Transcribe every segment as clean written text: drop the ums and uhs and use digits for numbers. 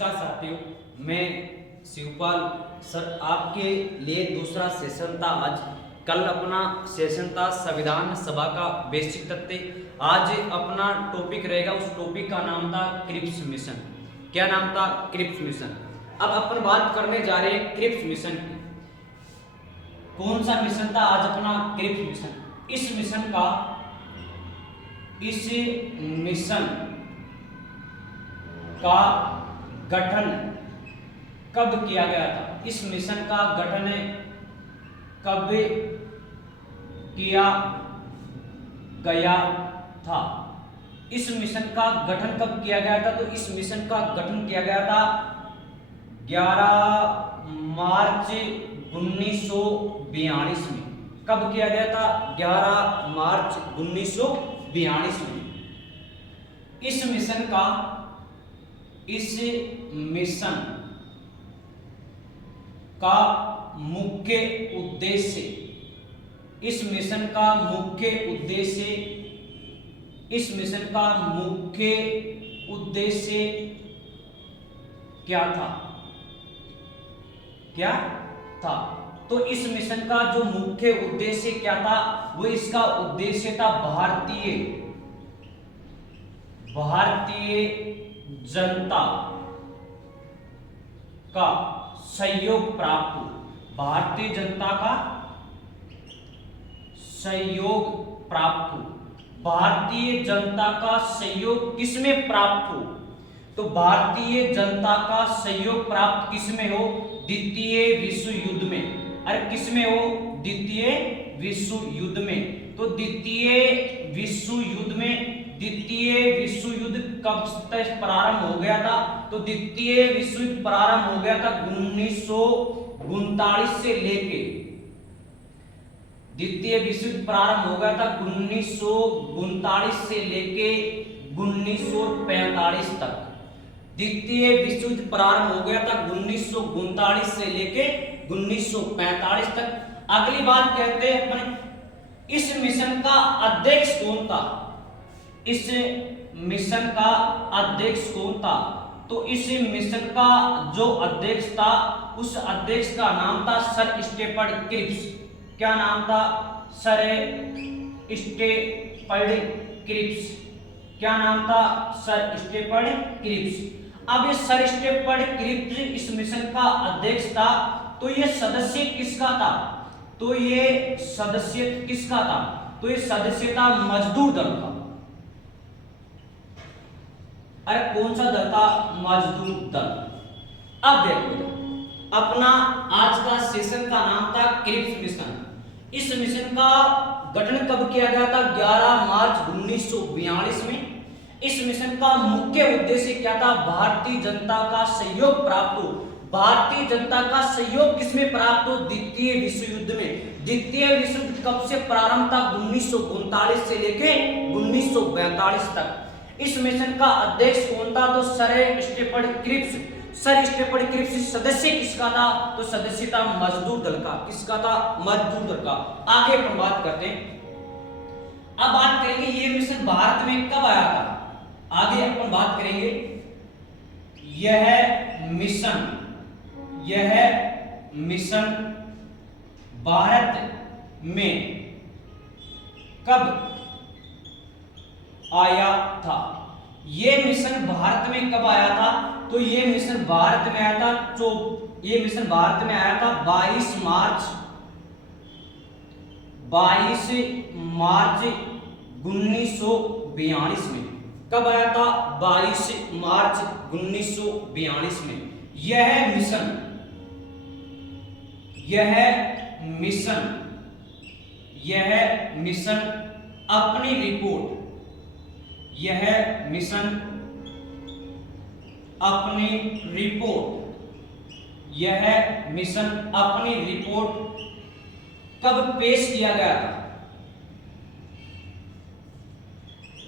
नमस्कार साथियों, मैं शिवपाल सर आपके लिए दूसरा सेशन था आज। कल अपना सेशन था संविधान सभा का बेसिक तथ्य। आज अपना टॉपिक रहेगा, उस टॉपिक का नाम था क्रिप्स मिशन। क्या नाम था? Cripps mission. अब अपन बात करने जा रहे हैं क्रिप्स मिशन की। कौन सा मिशन था आज अपना? Cripps mission. इस मिशन का गठन कब किया गया था? इस मिशन का गठन कब किया गया था? इस मिशन का गठन कब किया गया था? तो इस मिशन का गठन किया गया था 11 मार्च 1942 में। कब किया गया था? 11 मार्च 1942 में। इस मिशन का मुख्य उद्देश्य क्या था? तो इस मिशन का जो मुख्य उद्देश्य क्या था? वो इसका उद्देश्य था भारतीय जनता का सहयोग प्राप्त हो। भारतीय जनता का सहयोग प्राप्त हो। भारतीय जनता का सहयोग किसमें प्राप्त हो? तो भारतीय जनता का सहयोग प्राप्त किसमें हो? द्वितीय विश्व युद्ध में। अरे किसमें हो? द्वितीय विश्व युद्ध में। तो द्वितीय विश्व युद्ध कब तक प्रारंभ हो गया था? तो द्वितीय विश्व युद्ध प्रारंभ हो गया था 1939 से लेके। द्वितीय विश्व युद्ध प्रारंभ हो गया था 1939 से लेके 1945 तक। द्वितीय विश्व युद्ध प्रारंभ हो गया था 1939 से लेके 1945 तक। अगली बात कहते हैं अपन, इस मिशन का अध्यक्ष कौन था? इस मिशन का अध्यक्ष कौन था? तो इस मिशन का जो अध्यक्ष था, उस अध्यक्ष का नाम था सर स्टेफर्ड क्रिप्स। क्या नाम था? Sir Stafford Cripps. क्या नाम था? Sir Stafford Cripps. अब ये सर स्टेफर्ड क्रिप्स इस मिशन का अध्यक्ष था। तो ये सदस्य किसका था? तो ये सदस्य था मजदूर दल का। अरे कौन सा दल था? मजदूर दल। अब देखो, अपना आज का सेशन का नाम था क्रिप्स मिशन। इस मिशन का गठन कब किया गया था? 11 मार्च 1942 में। इस मिशन का मुख्य उद्देश्य क्या था? भारतीय जनता का सहयोग प्राप्त हो। भारतीय जनता का सहयोग किसमें प्राप्त हो? द्वितीय विश्व युद्ध में। द्वितीय विश्व युद्ध कब से प्रारंभ था? 1939 से लेके 1942 तक। इस मिशन का अध्यक्ष कौन था? तो sir Stafford Cripps. Sir Stafford Cripps. सदस्य किसका था? तो सदस्य था मजदूर दल का। किसका था? मजदूर दल का। आगे अपन बात करते हैं। अब बात करेंगे ये मिशन भारत में कब आया था। आगे अपन बात करेंगे यह मिशन भारत में कब आया था। यह मिशन भारत में कब आया था? तो यह मिशन भारत में आया था 22 मार्च 1942 में। कब आया था? 22 मार्च 1942 में। यह मिशन अपनी रिपोर्ट कब पेश किया गया था?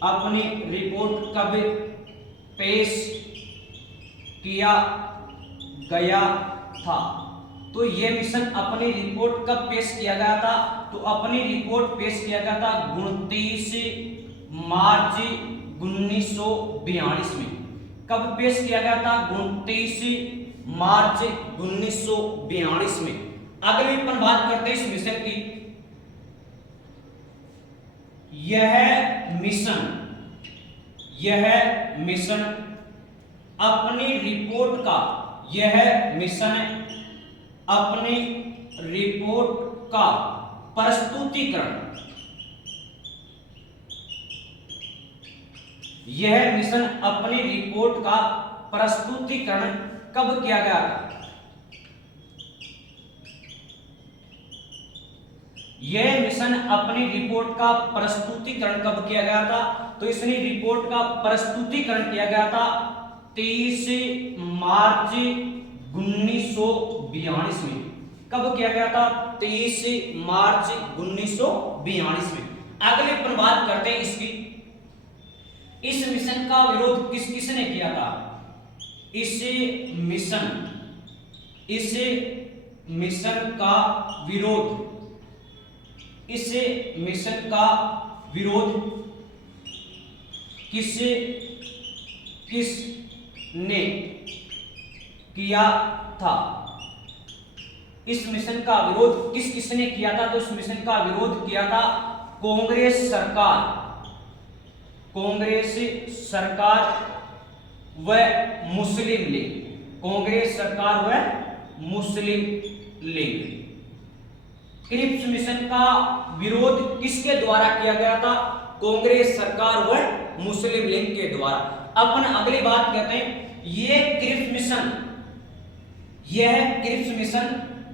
अपनी रिपोर्ट कब पेश किया गया था? तो यह मिशन अपनी रिपोर्ट कब पेश किया गया था? तो अपनी रिपोर्ट पेश किया गया था 29 मार्च 1942 में। कब पेश किया गया था? 29 मार्च 1942 में। अगली अपन बात करते हैं इस मिशन की। यह मिशन अपनी रिपोर्ट का अपनी रिपोर्ट का प्रस्तुतिकरण यह मिशन अपनी रिपोर्ट का प्रस्तुतिकरण कब किया गया था? यह मिशन अपनी रिपोर्ट का प्रस्तुतिकरण कब किया गया था? तो इसने रिपोर्ट का प्रस्तुतिकरण किया गया था 23 मार्च 1942 में। कब किया गया था? 23 मार्च 1942 में। अगले अपन बात करते हैं इसकी। इस मिशन का विरोध किसने किया था? इस मिशन का विरोध किसने किया था? इस मिशन का विरोध किसने किया था? तो इस मिशन का विरोध किया था कांग्रेस सरकार व मुस्लिम लीग। कांग्रेस सरकार व मुस्लिम लीग। क्रिप्स मिशन का विरोध किसके द्वारा किया गया था? कांग्रेस सरकार व मुस्लिम लीग के द्वारा। अपन अगली बात कहते हैं यह क्रिप्स मिशन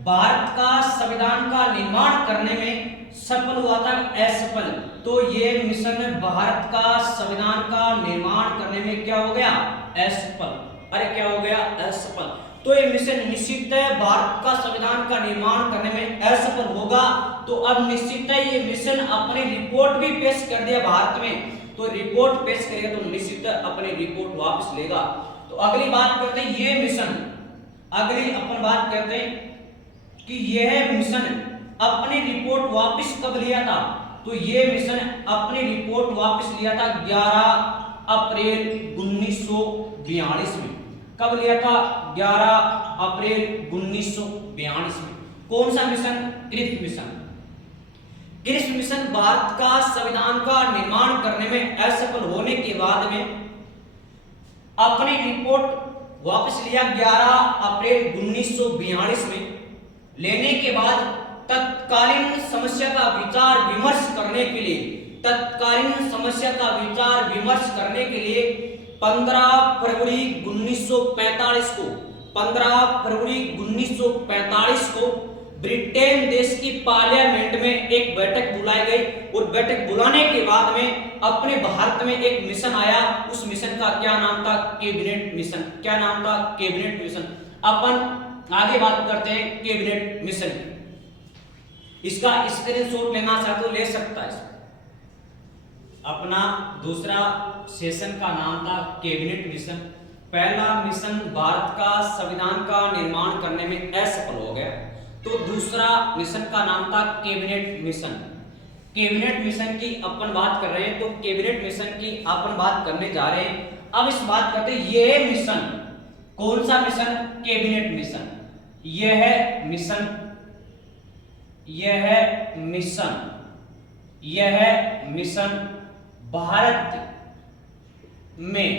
भारत का संविधान का निर्माण करने में सफल हुआ था असफल? तो यह मिशन भारत का संविधान का निर्माण करने में क्या हो गया? असफल। अरे क्या हो गया? असफल। तो ये मिशन निश्चित है भारत का संविधान का निर्माण करने में असफल होगा। तो अब निश्चित है ये मिशन अपनी रिपोर्ट भी पेश कर दिया भारत में, तो रिपोर्ट पेश करेगा तो निश्चित है अपनी रिपोर्ट वापस लेगा। तो अगली बात करते हैं ये मिशन, अगली अपन बात करते हैं कि यह मिशन अपनी रिपोर्ट वापस कब लिया था? तो यह मिशन अपनी रिपोर्ट वापस लिया था 11 अप्रैल 1942 में। कब लिया था? 11 अप्रैल 1942 में। कौन सा mission? Cripps mission. Cripps mission Bharat का संविधान का निर्माण करने में असफल होने के बाद में अपनी रिपोर्ट वापस लिया 11 अप्रैल 1942 में। लेने के बाद तत्कालीन समस्या का विचार विमर्श करने के लिए 15 फरवरी 1945 को ब्रिटेन देश की पार्लियामेंट में एक बैठक बुलाई गई और बैठक बुलाने के बाद में अपने भारत में एक मिशन आया। उस मिशन का क्या नाम था? Cabinet mission. क्या नाम था? Cabinet mission. अपन आगे बात करते हैं कैबिनेट मिशन। इसका स्क्रीनशॉट लेना चाहे तो ले सकता है। अपना दूसरा सेशन का नाम था कैबिनेट मिशन। पहला मिशन भारत का संविधान का निर्माण करने में असफल हो गया, तो दूसरा मिशन का नाम था कैबिनेट मिशन। कैबिनेट मिशन की अपन बात कर रहे हैं, तो कैबिनेट मिशन की अपन बात करने जा रहे हैं। अब इस बात करते हैं यह मिशन कौन सा मिशन? Cabinet mission. यह मिशन भारत में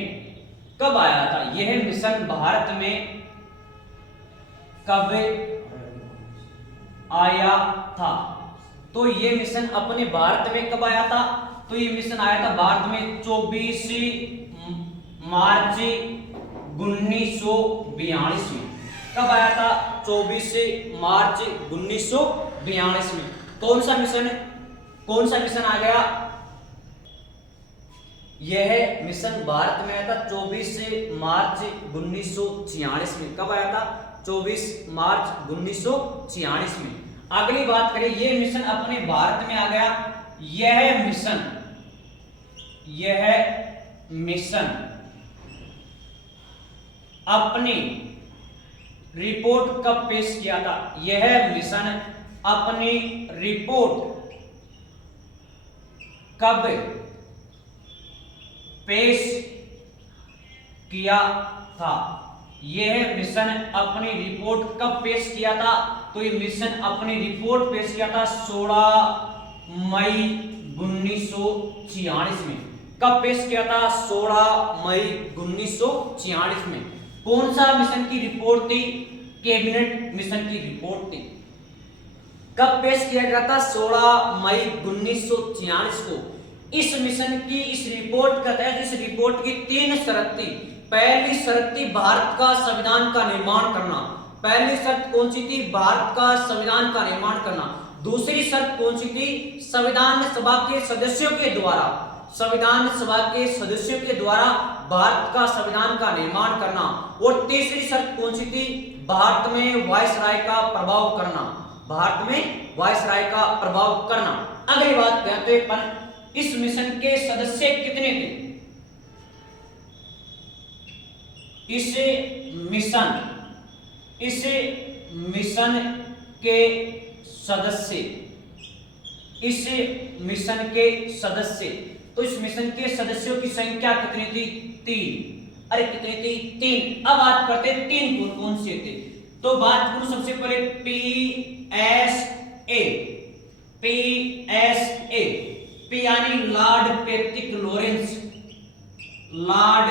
कब आया था? यह मिशन भारत में कब आया था? तो यह मिशन अपने भारत में कब आया था? तो यह मिशन आया था भारत में 24 मार्च 1942 में। कब आया था? 24 मार्च 1942 में। कौन सा मिशन है? कौन सा मिशन आ गया? यह मिशन भारत में आया था 24 मार्च 1946 में। कब आया था? 24 मार्च 1946 में। अगली बात करें, यह मिशन अपने भारत में आ गया। यह मिशन अपनी रिपोर्ट कब पेश किया था? यह मिशन अपनी रिपोर्ट कब पेश किया था। यह मिशन अपनी रिपोर्ट कब पेश किया था? तो ये मिशन अपनी रिपोर्ट पेश किया था 16 मई 1946 में। कब पेश किया था? 16 मई 1946 में। कौन सा मिशन की रिपोर्ट थी? कैबिनेट मिशन की रिपोर्ट थी। कब पेश किया गया था? 16 मई 1946 को। इस मिशन की इस रिपोर्ट का तहत इस रिपोर्ट की 3 शर्त थी। पहली शर्त थी भारत का संविधान का निर्माण करना। पहली शर्त कौन सी थी? भारत का संविधान का निर्माण करना। दूसरी शर्त कौन सी थी? संविधान सभा के सदस्यों के द्वारा भारत का संविधान का निर्माण करना। और तीसरी शर्त कौन सी थी? भारत में वायसराय का प्रभाव करना। भारत में वायसराय का प्रभाव करना। अगली बात कहते हैं इस मिशन के सदस्य कितने थे? इस मिशन के सदस्य तो इस मिशन के सदस्यों की संख्या कितनी थी? 3। अरे कितनी थी? 3। अब बात करते हैं 3 कौन से थे। तो बात करूं सबसे पहले PSA। P यानी Lord Patrick Lawrence. Lord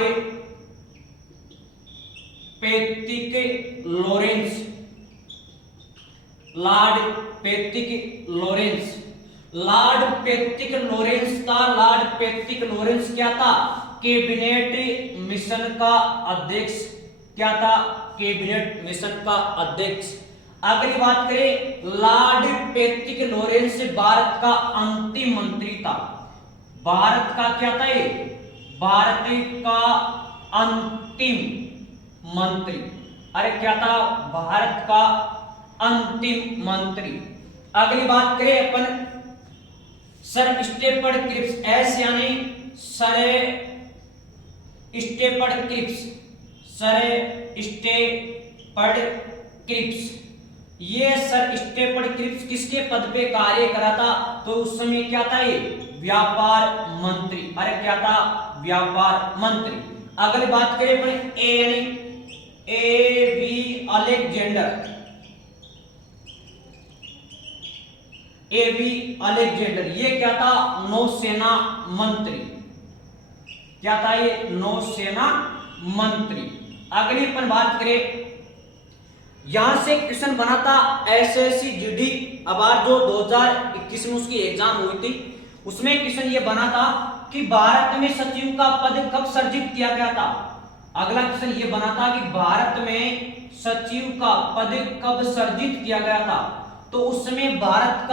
Patrick Lawrence क्या था? कैबिनेट मिशन का अध्यक्ष। क्या था? कैबिनेट मिशन का अध्यक्ष। अगली बात करें, लॉर्ड पैट्रिक लॉरेंस भारत का अंतिम मंत्री था। भारत का क्या था ये? भारत का अंतिम मंत्री। अरे क्या था? भारत का अंतिम मंत्री। अगली बात करें अपन सर स्टेफर्ड क्रिप्स। एस यानी सर स्टेफर्ड क्रिप्स। ये सर स्टेफर्ड क्रिप्स किसके पद पे कार्य करा था? तो उस समय क्या था ये? व्यापार मंत्री। अरे क्या था? व्यापार मंत्री। अगली बात करें अपन ए यानी एवी अलेक्जेंडर। ये क्या था? नौसेना मंत्री। क्या था ये? नौसेना मंत्री। अगली अपन बात करें, यहां से क्वेश्चन बना था एसएससी जीडी अवार्ड जो 2021 में उसकी एग्जाम हुई थी, उसमें क्वेश्चन ये बना था कि भारत में सचिव का पद कब सृजित किया गया था। अगला क्वेश्चन ये बना था कि भारत में सचिव का पद कब सृजित किया गया था। तो उस समय भारत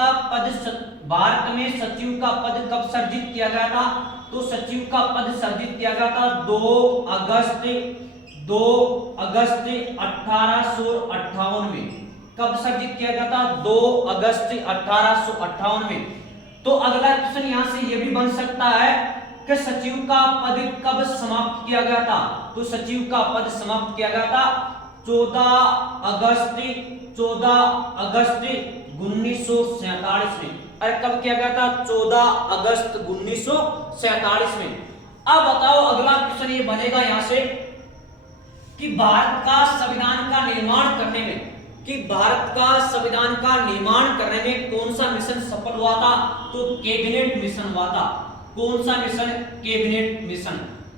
में सचिव का पद कब सृजित किया गया था? तो सचिव का पद सृजित किया गया था 2 अगस्त 1858 में। कब सृजित किया गया था? 2 अगस्त 1858 में। तो अगला क्वेश्चन यहां से यह भी बन सकता है कि सचिव का पद कब समाप्त किया गया था। तो सचिव का पद समाप्त किया गया था 14 अगस्त 1947 में। अरे कब किया गया था? 14 अगस्त 1947 में। अब बताओ अगला क्वेश्चन ये बनेगा यहां से कि भारत का संविधान का निर्माण करने में कौन सा मिशन सफल हुआ था? तो कैबिनेट मिशन हुआ था। कौन सा मिशन?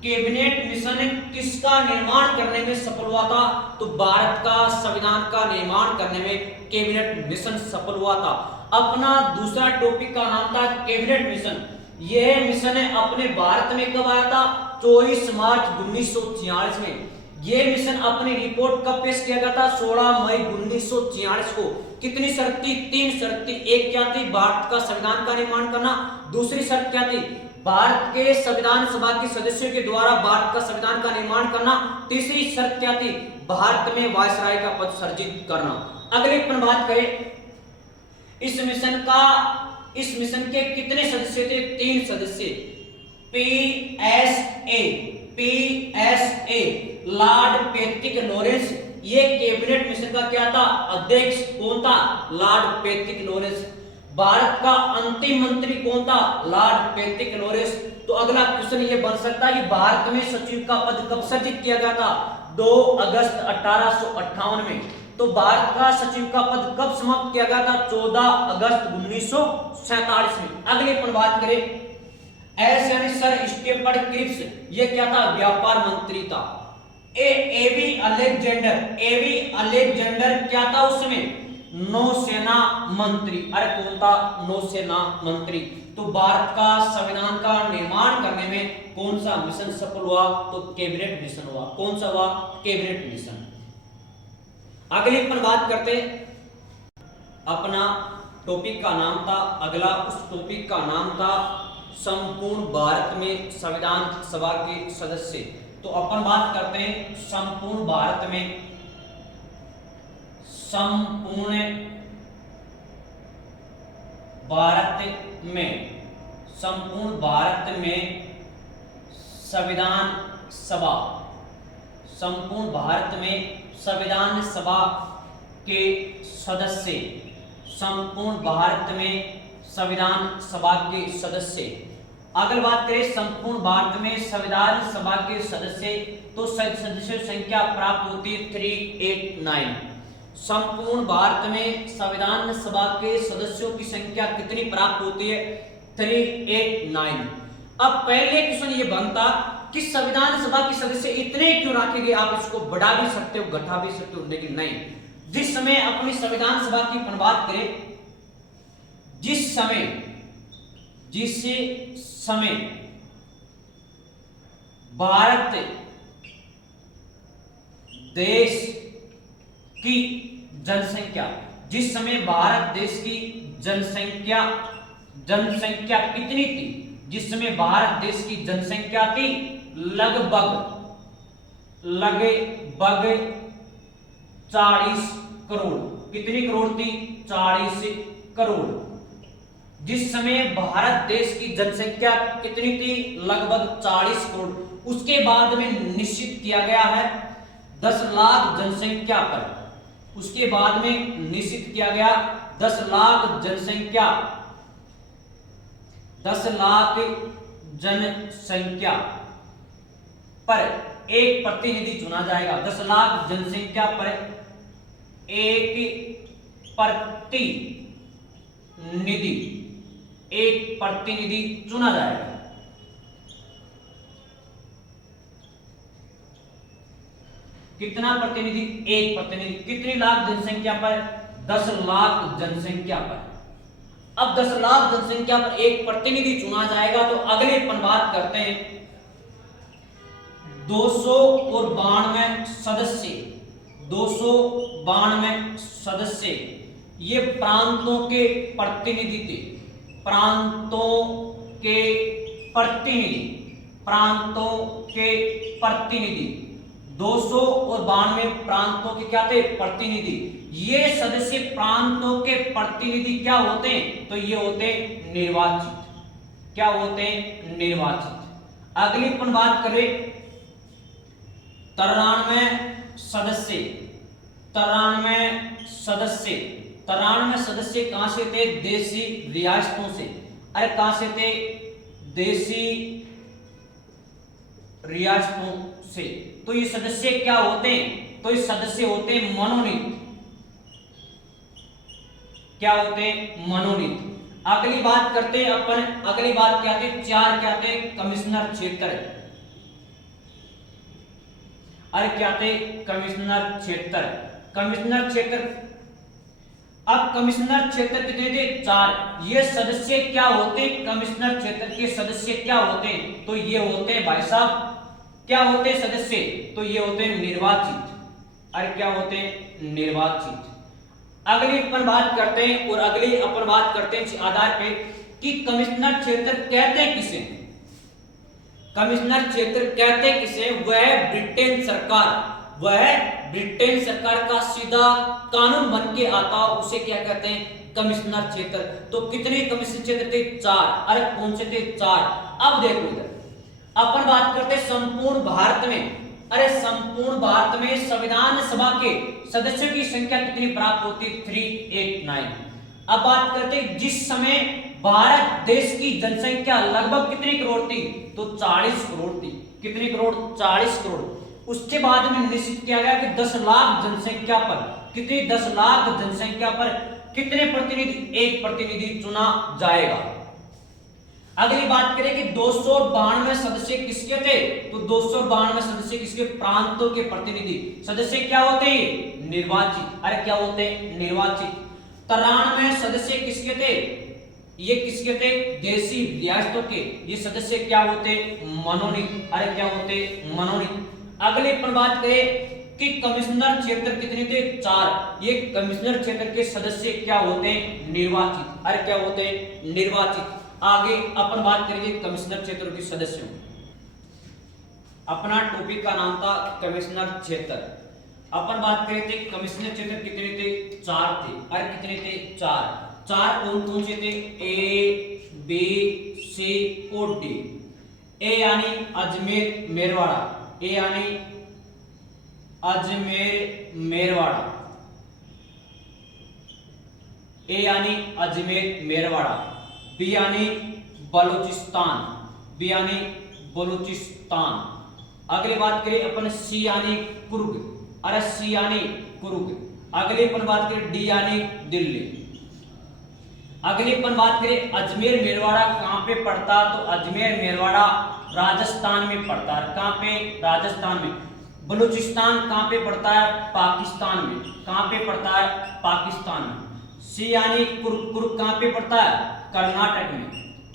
कैबिनेट मिशन किसका निर्माण करने में सफल हुआ था? तो भारत का संविधान का निर्माण करने में कैबिनेट मिशन सफल हुआ था। अपना दूसरा टॉपिक का नाम था कैबिनेट मिशन। यह मिशन अपने भारत में कब आया था? 24 मार्च 1946 में। यह मिशन अपनी रिपोर्ट कब पेश किया गया था? 16 मई 1946 को। कितनी शर्त थी? 3 शर्त थी। एक क्या थी? भारत का संविधान का निर्माण करना। दूसरी शर्त क्या थी? भारत के संविधान सभा के सदस्यों के द्वारा भारत का संविधान का निर्माण करना। तीसरी शर्त क्या थी? भारत में वायसराय का पद सृजित करना। अगले अपन बात करें इस मिशन के कितने सदस्य थे? 3 सदस्य। PSA Lord Patrick Lawrence. ये कैबिनेट मिशन का क्या था? अध्यक्ष कौन था? Lord Patrick Lawrence. भारत का अंतिम मंत्री कौन था? Lord Patrick Lawrence. तो अगला क्वेश्चन ये बन सकता है कि भारत में सचिव का पद कब सृजित किया गया था? 2 अगस्त 1858 में। तो भारत का सचिव का पद कब समाप्त किया गया था? 14 अगस्त 1947 में। अगले पर बात करें, एस यानी सर स्टेफर्ड क्रिप्स, ये क्या था? व्यापार मंत्री था। एवी अलेक्जेंडर क्या था उस समय? नौसेना मंत्री। अरे कौन था? नौसेना मंत्री। तो भारत का संविधान का निर्माण करने में कौन सा मिशन सफल हुआ? तो कैबिनेट मिशन हुआ। कौन सा हुआ? Cabinet mission. अगले पर बात करते, अपना टॉपिक का नाम था, अगला उस टॉपिक का नाम था संपूर्ण भारत में संविधान सभा के सदस्य। तो अपन बात करते हैं संपूर्ण भारत में संविधान सभा, संपूर्ण भारत में संविधान सभा के सदस्य, संपूर्ण भारत में संविधान सभा के सदस्य। अगर बात करें संपूर्ण भारत में संविधान सभा के सदस्य, तो सदस्यों संख्या प्राप्त होती है 389। संपूर्ण भारत में संविधान सभा के सदस्यों की संख्या कितनी प्राप्त होती है? 389। अब पहले क्वेश्चन ये बनता कि संविधान सभा के सदस्य इतने क्यों रखे गए? आप इसको बढ़ा भी सकते हो, घटा भी सकते हो, लेकिन नहीं। जिस समय अपनी संविधान सभा की अपन बात करें, जिस समय भारत देश की जनसंख्या, जिस समय भारत देश की जनसंख्या कितनी थी? जिस समय भारत देश की जनसंख्या थी लगभग 40 करोड़। कितनी करोड़ थी? 40 करोड़। जिस समय भारत देश की जनसंख्या कितनी थी? लगभग 40 करोड़। उसके बाद में निश्चित किया गया है 10 लाख जनसंख्या पर। उसके बाद में निश्चित किया गया 10 लाख जनसंख्या, 10 लाख जनसंख्या पर एक प्रतिनिधि चुना जाएगा। 10 लाख जनसंख्या पर एक प्रतिनिधि चुना जाएगा। कितना प्रतिनिधि? एक प्रतिनिधि। कितनी लाख जनसंख्या पर? 10 लाख जनसंख्या पर। अब 10 लाख जनसंख्या पर एक प्रतिनिधि चुना जाएगा। तो अगले अपन बात करते हैं 292 सदस्य, 292 सदस्य ये प्रांतों के प्रतिनिधि थे। प्रांतों के प्रतिनिधि 292 प्रांतों के क्या थे? प्रतिनिधि। ये सदस्य प्रांतों के प्रतिनिधि क्या होते हैं? तो ये होते हैं निर्वाचित। क्या होते हैं? निर्वाचित। अगली अपन बात करें 93 सदस्य कहां से थे? देशी रियासतों से। अरे कहां से थे? देशी रियासतों से। तो ये सदस्य क्या होते हैं? तो ये सदस्य होते हैं मनोनीत। क्या होते हैं? मनोनीत। अगली बात करते हैं अपन, अगली बात क्या थे? 4 क्या थे? कमिश्नर क्षेत्र। अरे क्या थे? कमिश्नर क्षेत्र। कमिश्नर क्षेत्र। अब कमिश्नर क्षेत्र कितने थे? 4। ये सदस्य क्या होते हैं? कमिश्नर क्षेत्र के सदस्य क्या होते हैं? तो ये होते हैं भाई साहब, क्या होते हैं सदस्य? तो ये होते हैं निर्वाचित। अरे क्या होते हैं? निर्वाचित। अगली अपन बात करते हैं, और अगली अपन बात करते हैं इस आधार पे कि कमिश्नर क्षेत्र कहते हैं किसे? कमिश्नर क्षेत्र कहते हैं किसे? वह ब्रिटेन सरकार का सीधा कानून बन के आता हो, उसे क्या कहते हैं? कमिश्नर क्षेत्र। तो कितने कमिश्नर क्षेत्र थे? 4। अरे कौन से थे? 4। अब देखो इधर अपन बात करते हैं संपूर्ण भारत में। अरे संपूर्ण भारत में संविधान सभा के सदस्यों की संख्या कितनी प्राप्त होती? 389। अब बात करते हैं जिस समय भारत देश की जनसंख्या लगभग कितनी करोड़ थी, तो 40 करोड़ थी। कितनी करोड़? 40 करोड़। उसके बाद में निश्चित किया गया कि 10 लाख जनसंख्या पर कितनी 10 लाख जनसंख्या पर कितने प्रतिनिधि? एक प्रतिनिधि चुना जाएगा। अगली बात करें कि 292 सदस्य किसके थे, तो 292 सदस्य किसके? प्रांतों के प्रतिनिधि सदस्य क्या होते हैं? निर्वाचित। अरे क्या होते हैं? निर्वाचित। 93 सदस्य किसके थे? ये किसके थे? देशी रियासतों के। ये सदस्य क्या होते? मनोनीत। अरे क्या होते? मनोनीत। अगले पर बात करें कि कमिश्नर क्षेत्र कितने थे? 4। ये कमिश्नर क्षेत्र के सदस्य क्या होते हैं? निर्वाचित। अरे क्या होते हैं? निर्वाचित। आगे अपन बात करेंगे कमिश्नर क्षेत्र के सदस्यों। अपना टॉपिक का नाम था कमिश्नर क्षेत्र। अपन बात करें थे कमिश्नर क्षेत्र कितने थे? 4 थे। अरे कितने थे? 4 कौन कौन से थे? ए, बी, सी और डी। ए यानी अजमेर मेरवाड़ा। ए यानी अजमेर मेरवाड़ा। ए यानी अजमेर मेरवाड़ा। बी यानी बलूचिस्तान। बी यानी बलूचिस्तान। अगली बात करें अपन सी यानी कुर्ग। अरे सी यानी कुर्ग। अगली अपन बात करें डी यानी दिल्ली। अगली अपन बात करें अजमेर मेरवाड़ा कहां पे पड़ता, तो अजमेर मेरवाड़ा राजस्थान में पड़ता है। कहां पे? राजस्थान में। बलूचिस्तान कहां पे पड़ता है? पाकिस्तान में। कहां पे पड़ता है? पाकिस्तान में। सी यानी कुर्ग कहां पे पड़ता है? कर्नाटक में।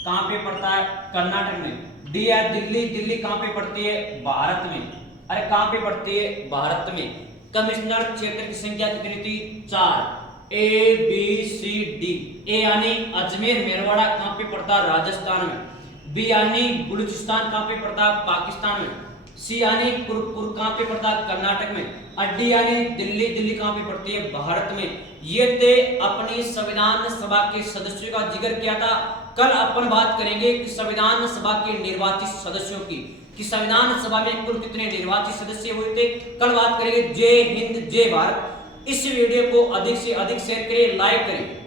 कहां पे पड़ता है? कर्नाटक में। डी है दिल्ली। दिल्ली कहां पे पड़ती है? भारत में। अरे कहां पे पड़ती है? भारत में। कमिश्नर क्षेत्र की संख्या कितनी थी? 4। ए, बी, सी, डी। ए यानी अजमेर मेरवाड़ा कहां पे पड़ता है? राजस्थान में। बी यानी बलूचिस्तान कहां पे पड़ता है? पाकिस्तान में। सी यानी कुर्ग कहां पे पड़ता है? कर्नाटक में। और डी यानी दिल्ली। दिल्ली कहां पे पड़ती है? भारत में। ये थे अपनी संविधान सभा के सदस्यों का जिक्र किया था। कल अपन बात करेंगे कि संविधान सभा के निर्वाचित सदस्यों की, कि संविधान सभा में कुल कितने निर्वाचित सदस्य हुए थे। कल बात करेंगे। जय हिंद, जय भारत। इस वीडियो को अधिक से अधिक शेयर करें, लाइक करें।